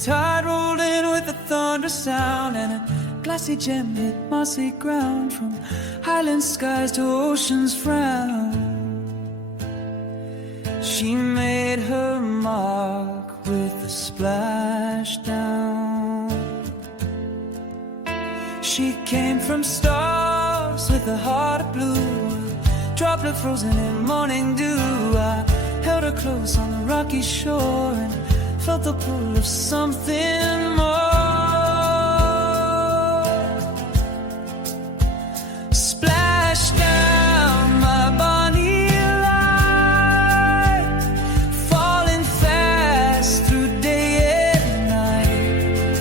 tide rolled in with a thunderous sound, and a glassy gem hit mossy ground. From highland skies to ocean's frown, she made her mark with a splashdown. She came from stars with a heart of blue, droplet frozen in morning dew. I held her close on the rocky shore and felt the pull of something more. Splash down, my bonny light, falling fast through day and night,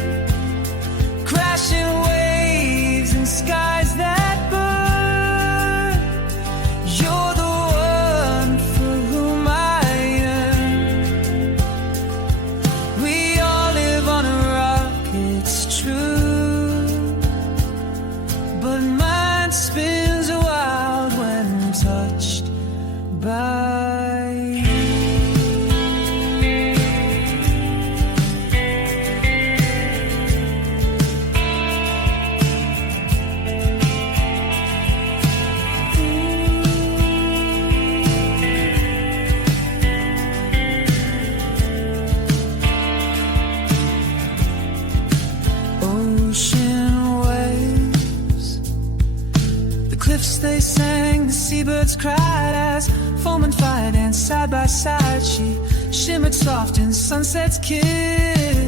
crashing waves in skies that burn. You're the one for whom I yearn. We all live on a rock, it's true, but mine spins wild when touched by you. Ocean waves, the cliffs they sang, the seabirds cried as foam and fire danced side by side. She shimmered soft in sunset's kiss.